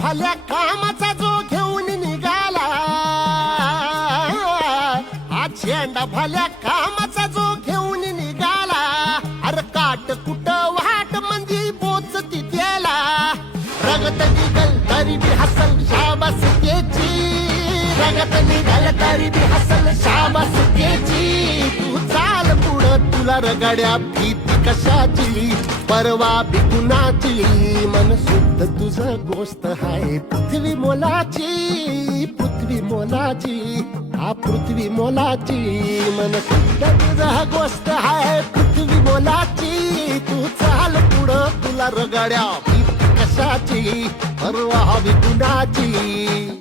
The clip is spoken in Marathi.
भल्या कामाचा जो घेऊन निघाला, हा झेंडा भल्या कामाचा जो घेऊन निघाला, अरे काट कुट वाट म्हणजे पोचती त्याला, रगत निघल तरी बी हसल शाबास त्याची, रगत निघल तरी बी हसल शाबास त्याची. तू चाल पुढं तुला रगड्या भीती कशाची, परवा बी कुणाची, मन शुद्ध तुझं गोष्ट हाय पृथ्वी मोलाची, पृथ्वी मोलाची, हा पृथ्वी मोलाची, मन शुद्ध तुझं गोष्ट हाय पृथ्वी मोलाची. तू चाल पुढं तुला रगड्या भीती कशाची, परवा बी कुणाची.